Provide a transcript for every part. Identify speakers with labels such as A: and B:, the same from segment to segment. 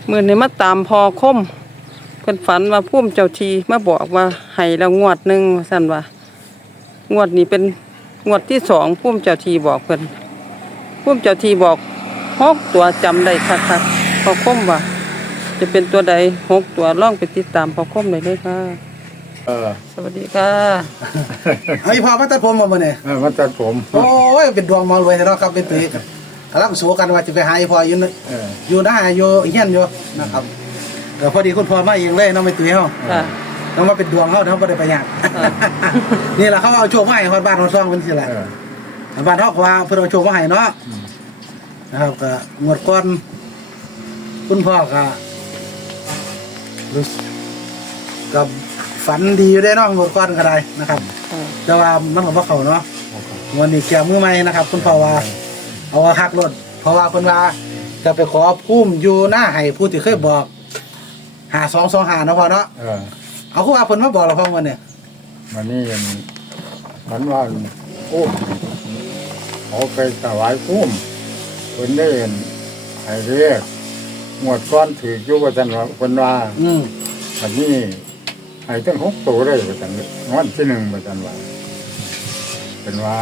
A: มื้อนี้มาตามพอคมเพิ่นฝันว่าภูมิเจ้าทีมาบอกว่าให้แล้วงวดหนึงว่าซั่นว่างวดนี้เป็นงวดที่2ภูมิเจ้าทีบอกเพิ่นภูมิเจ้าทีบอก6ตัวจำได้คักๆพอคมว่าจะเป็นตัวใด6ตัวลองไปติดตามพอคมได้เลยค่ะสวัสดีค่ะ
B: เฮ้ยพอมาตัดผมมาเนี่ย
C: มันตัดผม
B: โอ้ยเป็นดวงมารวยเนาะครับเป็นปีกำลังสู้กันว่าจะไปหาพออยู่อยู่หน้าอยู่เฮียนอยู่นะครับแต่พอดีคุณพ่อมาเองเลยน้องไม่ตุ้ยเฮา
A: ค่ะ
B: น้องมาเป็นดวงเฮาเฮาบ่ได้ไปยากนี่แหละเขาเอาโชคมาให้ฮอดบ้านฮอดซองเป็นสิแหละบ้านเฮาก็ว่าเพิ่นเอาโชคมาให้เนาะนะครับก็งวดก่อนคุณพ่อก็รู้สึกกับฝันดีอยู่ได้เนาะงวดก่อนก็ได้นะครับแต่ว่ามันก็บ่เข้าเนาะวันนี้แกมือใหม่นะครับคุณพ่อว่าเอาหักรถเพราะว่าเพิ่นว่าจะไปขอภูมิอยู่หน้าให้ผู้ที่เคยบอก5225เนาะพ่อเนาะเอาคือว่าเพิ่นมาบอกเราพ่อวันนี้
C: มันนี่มันว่าพุ่มเขาไปถวายพุ่มคนได้เห็นไอ้เรียกหมวดก้อนถืออยู่ว่าจันว่าคนว่าอันนี้ไอ้ตั้ง6ตัวเลยว่าจันวันที่1ว่าจันว่าเป็นว่า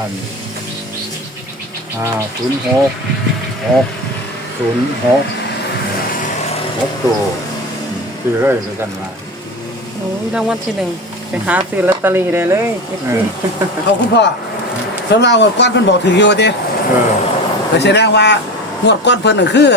C: 506 ตัวซื้อเลยว่าจันว่า
A: โอ้ยรางวัลที่1ไปหาซื้อลอตเตอรี่ได้เลยFC
B: เอาคุณพ่อเพิ่นว่างวดก่อนเพิ่นบอกถืออยู่ว่าติ ก็แสดงว่างวดก้อนเพิ่นก็คือ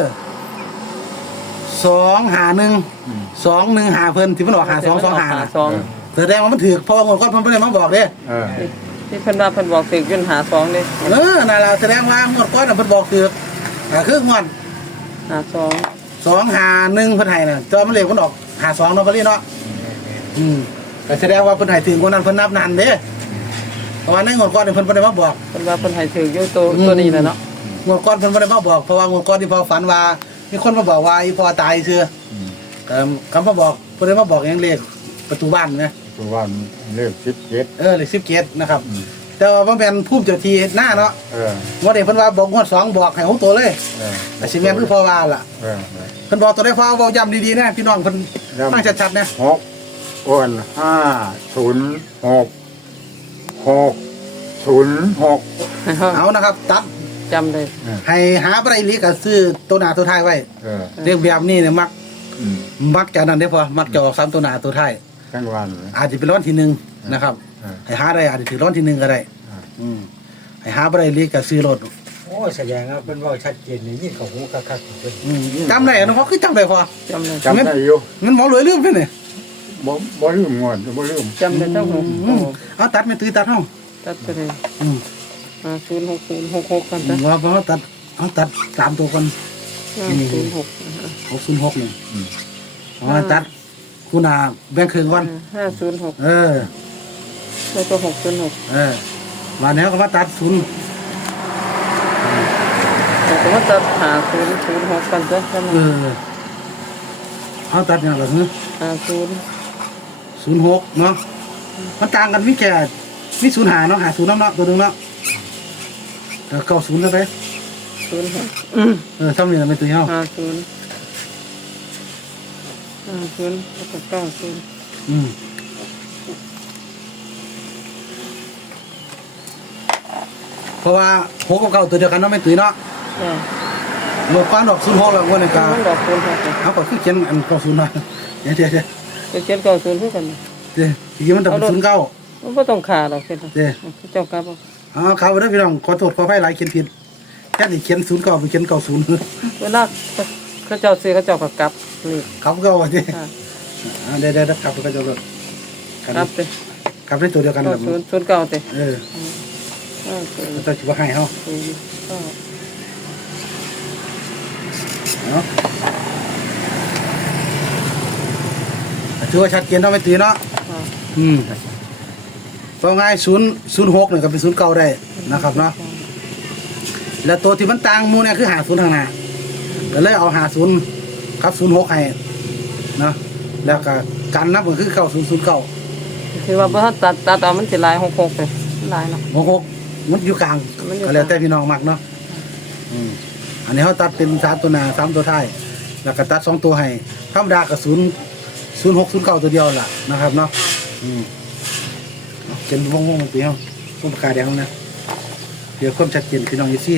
B: 251 เพิ่นที่เพิ่นออก5225น่ะแสดงว่ามันถูกเพราะว่างวดก้อนเพิ่นบ่ได้มาบอกเด้
A: ที่เพิ่นว่าเพิ่นบอกถึกจนหา2เด้
B: นั่นล่ะแสดงว่างวดก้อนน่ะเพิ่นบอกถูกคืองวด
A: หา
B: 251เพิ่นให้น่ะแต่ว่ามันเลขมันออก52เนาะพอลี่เนาะก็แสดงว่าเพิ่นให้ถึงกว่านั้นเพิ่นนับนานเด้เพราะว่าในงวดก้อนนี่เพิ่นบ่ได้มาบอก
A: 2เพิ่นว่าเพิ่นให้ถึกอยู่ตัวนี้แหละเนาะ
B: งวดก้อนเพิ่นบ่ได้มาบอกเพราะว่างวดก้อนที่พ่อฝันว่ามีคนมาบอกว่าอีพ่อตายซื่อคำพ่อบอกเพิ่นได้มาบอกอย่างเลขประตูบ้านนะ
C: ตัววันเลข17
B: เลข17นะครับแต่ว่ามันเป็นภูมิเจ้าที่หน้าเนาะว่าเด็กเพิ่นว่าบอกงวด2บอกให้6ตัวเลยแต่สิแม่นคือพ่อว่าล่ะเพิ่นบอกตัวได้พ่อเว้าย้ำดีๆนะพี่น้องเพิ่นฟังชัดๆนะ
C: 6อ้วน506
B: เอานะครับตัด
A: จำได้
B: ให้หาบ่ได้อีหลีก็ซื้อตัวหน้าตัวท้ายไว้เรื่องแบบนี้เนี่ยมักจะนั่นเด้พอมักจะออก3ตัวหน้าตัวท้าย
C: ทั้งวัน
B: อาจจะเป็นรางวัลที่1นะครับให้หาได้อาจจะถึงรางวัลที่1ก็ได้ให้หาบ่ได้อีหลีก็ซื้อรถ
D: โอ้แสดงว่าเป็นว่าชัดเจนนี่เขาหูคักๆเพิ่น
B: จำได้เนาะคือจำได้พอ
A: จำได้
C: จำได้อยู่
B: มันหมอรวยลืมเพิ่นนี่
C: บ่ลืมงวดบ่ลืม
A: จำได้ทั้งหมด
B: เอาตัดไม่ตื้อตัดเฮา
A: ตัดไปเลย06066กันจ้ะ
B: ว่าบ่ตัดเอาตัด3ตัวก่อน
A: 606
B: 606นี่ตัดคุณาแบ่งครึ่งวัน
A: 506แล้วก็606
B: มาแล้วก็มาตัด0
A: ก็มาตัด5006กันจ้ะ
B: เอาตัดอย่างละนึ06เนาะมันต่างกันมีแค่มี05เนาะ50เนาะตัวนึงเนาะก็90แล้วไป
A: 06
B: ทำนี่ล่ะไม่ตัวเฮา
A: 50แล้วก็90
B: เพราะว่า6กับ9ตัวเดียวกันเนาะไม่ตุ้ยเนาะหมดฟันดอก06แล้วงวดนี้ก็
A: ดอก06
B: เอาก็คือเขียนอัน90นะเดี๋ยว
A: ไปเขียน90คือกัน
B: ทีมันต้อง09
A: มันบ่ต้องขาดอกเพิ่นเจ้ากลับ
B: ครับเด้อพี่น้องขอโทษขออภัยหลายเขียนผิดแค่สิเขียน09ไปเขียน90
A: เวลาเขาเจ้าซื้อเขาเจ้าก็กลับนี่
B: ครับก็ว่าสิได้ครับก็จะ
A: ครับเด้
B: ครับได้ตัวเดียวกัน
A: แบบ09เด้
B: จะคิดว่าให้เฮาเนาะถือว่าชัดเจนเนาะไม่ตีเนาะก็ง่าย006เนี่ยก็เป็น09ได้นะครับเนาะแล้วตัวที่มันต่างหมู่เนี่ยคือ50ข้างหน้าก็เลยเอา50ครับ06ให้เนาะแล้วก็กันนับก็คือ9009
A: คือว่าบ่ตัดเอามันสิหลาย66เด้หลายเนาะ
B: 66มันอยู่กลางก็แล้วแต่พี่น้องมักเนาะอันนี้เฮาตัดเป็น3ตัวหน้า3ตัวท้ายแล้วก็ตัด2ตัวให้ธรรมดาก็0609ตัวเดียวล่ะนะครับเนาะเขียนวงๆมันตีเฮาปากกาแดงนะเดี๋ยวความชัดเจนพี่น้องอีซี่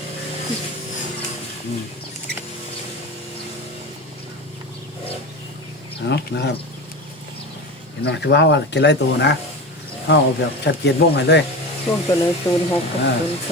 B: เอานะครับเห็นไหมถือว่าเขียนไรตัวนะเอาแบบชัดเจนวงให้เลย
A: ช่วงไปเลย06กับ09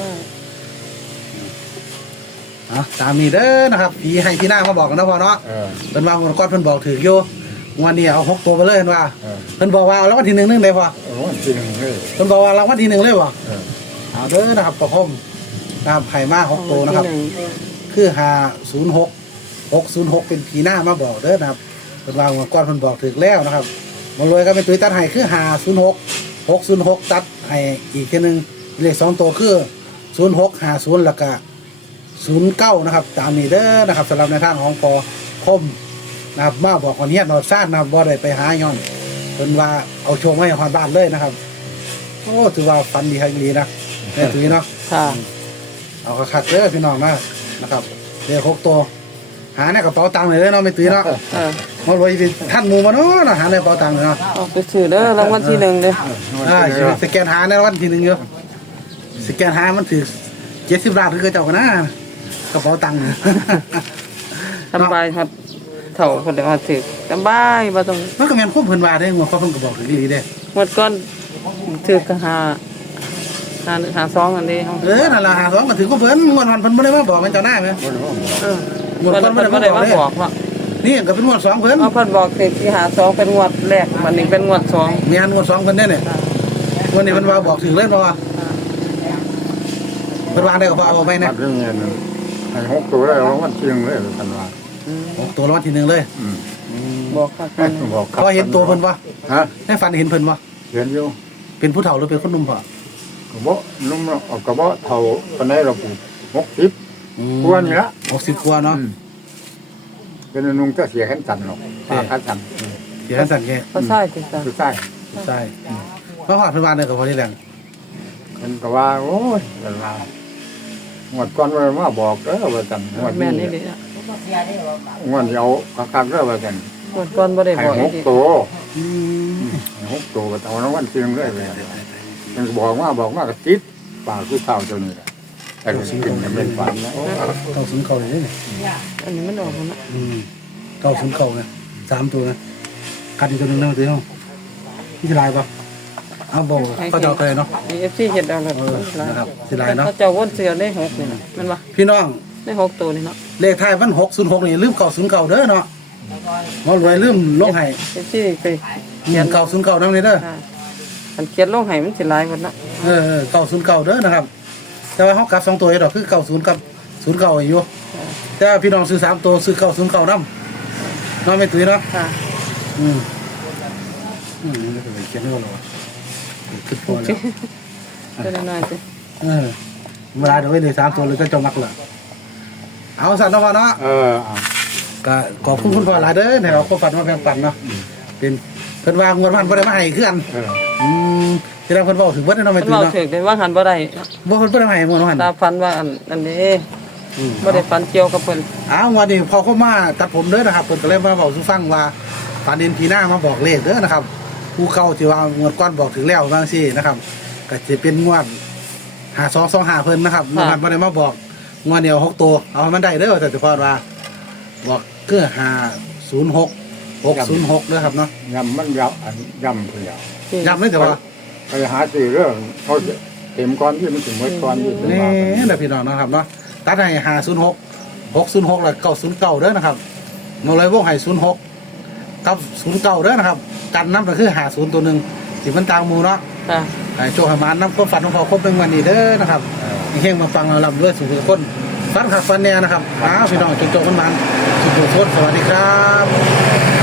B: ตามนี้เด้อนะครับพี่ให้พี่หน้ามาบอกกันนะพ่อเนาะเป็นว่าวันก่อนเพิ่นบอกถืออยู่วันนี้เอา6ตัวไปเลยเห็นว่าเพิ่นบอกว่าเอารางวัลที่1นึงได้พ่อ
C: จริงเลย
B: เพิ่นบอกว่ารางวัลที่1เลยบ่เอาเด้อนะครับประคมตามไผ่มา6ตัวนะครับคือ506 606เป็นพี่หน้ามาบอกเด้อนะครับเพิ่นว่าวันก่อนเพิ่นบอกถือแล้วนะครับมารวยก็เป็นตุ้ยตัดให้คือ506 606ตัดให้อีกทีนึงเลข2ตัวคือ0650แล้วก็09นะครับตามนี้เด้อนะครับสำหรับในทางของปอคมนะครับมาบอกคนเฮียนเราซ่านนะครับบ่ได้ไปหาย้อนเพิ่นว่าเอาโชว์ไว้ให้ฮอดบ้านเลยนะครับโอ้ถือว่าฟันดีครับดีนะแม่ตุ้ยเนาะ
A: ค่ะ
B: เอาคักๆเด้อพี่น้องนะครับเลข6ตัวหาในกระเป๋าตังค์เลยเด้อเนาะแม่ตุ้ยเนาะมารวยเป็นท่านหมู่บ่เนาะหาในกระเป๋าตังค์เนาะ
A: เอาไปซื้อเด้อรางวัลที่1เด้อ
B: สแกนหาในรางวัลที่1อยู่สแกนหามันถือ70 บาทคือเจ้ากันนะกระเป๋าตังค์
A: สบายครับเถ่าคนเดียวถือสบายบ่ต้อง
B: มันก็แม่นควบเพิ่นว่าได้หัวเขาเพิ่นก็บอกถึงดีเด้
A: หมดก่อนถือก็หา2อันนี้
B: นั่นล่ะ52ก็ถือควบเพิ่นงวดวันเพิ่นบ่ได้มาบอกแม่นเจ้าหน้าแม่งวดเพิ่นบ่ได้มาบอกว่านี่ก็เป็นงวด2เพิ่น
A: เพิ่นบอกที่หา2เป็นงวดแรกวันนี้เป็นงวด2
B: มีอันงวด2เพิ่นได้เนี่ยวันนี้เพิ่นว่าบอกถึงเลยเนาะเพิ่นวางได้ก็เอาไปนะ
C: ให้6ตัวได้รางวัลที่1เลยกันว่า
B: 6ตัวรางวัลที่1เลย
A: บอกค่ะ
C: บอก
B: พอเห็นตัวเพิ่นบ่
C: ฮะ
B: ในฝันเห็นเพิ่นบ่
C: เห็นอยู่
B: เป็นผู้เฒ่าหรือเป็นคนหนุ่มพ่อ
C: ก็บ่นุ่มก็บ่เฒ่าปานใดเรา60กว่านี่ละ
B: 60กว่าเนาะ
C: เป็นนุ่งก็เสียขันสั่นหรอกขันสั่น
B: เสียขันสั่นแค่
A: ก็ใช่จริงจ้ะ
C: ใช่
B: ใช่เพราะฮอดเพิ่นว่าได้ก็พอที่แรง
C: เพิ่นก็ว่าโอ้ยเพิ่นว่างวดก่อนว่าบอกเด้อว่าซั่นงวดนี้งวดเอาคักๆเด้อว่าซั่น
A: งวดก่อนบ่ได้บอก
C: ให้6ตัว6ตัวก็เอารางวัลที่1เลยมันบอกว่าก็ติดปากคือเฒ่าเจ้านี่แหละแต่ก็สิเป็นเป็นฝันนะ
B: ต้องศูนย์เก่าเลยนี่
A: อันนี้มันออกแล้วนะ
B: เก่าศูนย์เก่านะ3ตัวนะกัดอีกตัวนึงนะตัวน้องนี่สิลายป่ะเอาบ่เขาเจ้าเคยเนาะ
A: FC เฮ็ดเอาแล้ว
B: นะครับสิลายเนาะ
A: เขาเจ้าวนเสือได้6นี่นะแม่นบ่
B: พี่น้อง
A: ได้6ตัวนี่เนาะ
B: เลขท้ายมัน606นี่ลืมเก่าศูนย์เก่าเด้อเนาะบ่รวยลืมลงให้
A: FC ไป
B: เขียนเก่าศูนย์เก่านำนี่เด้อ
A: อันเขียนลงให้มันสิหลายหมดเนาะ
B: เก่าศูนย์เก่าเด้อนะครับแต่ว่าเฮากลับ2ตัวอยู่ดอกคือ90กับ09อยู่แต่พี่น้องซื้อ3ตัวซื้อ909นำเนาะแม่ตุ้ยเนาะ
A: ค่ะ
B: นี่ก็เป็นเขียนให้เราคิดพอแล้ว
A: เป็นน้อยสิ
B: เวลาเดี๋ยวไว้เลย3ตัวเลยก็จะมักละเอาสั่นเนาะพ่อเนาะก็ขอบคุณคุณพ่อหลายเด้อให้เราความฝันมาแบ่งปันเนาะเป็นเพิ่นว่างวดวันบ่ได้มาให้คือกันที่เราเพิ่นเว้าถึงเบิดเนาะแม่ตุ้ยเนาะ
A: เว้าถึงได้ว่าหันบ่ได้
B: บ่เพิ่นบ่ได้มาให้งวดหัน
A: ตาฝันว่าอันนี้บ่ได้ฝันเกี่ยวกับเพิ่น
B: วันนี้พอเข้ามาตัดผมเด้อนะครับเพิ่นก็เลยมาเว้าสู่ฟังว่าฝันเห็นพี่นางมาบอกเลขเด้อนะครับผู้เก่าที่ว่างวดก่อนบอกถึงแล้วบางซี่นะครับก็สิเป็นงวด5225เพิ่นนะครับงวดบ่ได้มาบอกงวดเดียว6ตัวเอาให้มันได้เด้อแต่เฉพาะว่าบอกคือ506 606เด้อครับเนาะ
C: ยำมันยำเพิ่น
B: ยำไม่แต่ว่า
C: ไปหาซื้อเรื่องเขาเต็มก้อนที่มันถึงหมดก้อนอยู่
B: นี่แหละพี่น้องนะครับเนาะตัดให้506 606แล้ว909เด้อนะครับเมื่อไรวงให้06กับ09เด้อนะครับกันน้ำก็คือ50ตัวนึงสิมันตางหมู่เนาะให้โชคให้มานำความฝันของพ่อครบเป็นวันนี้เด้อนะครับเฮงมาฟังเราลำด้วยสู่ทุกคนฝันคักฝันแน่นะครับพี่น้องโจๆมันสุขๆสวัสดีครับ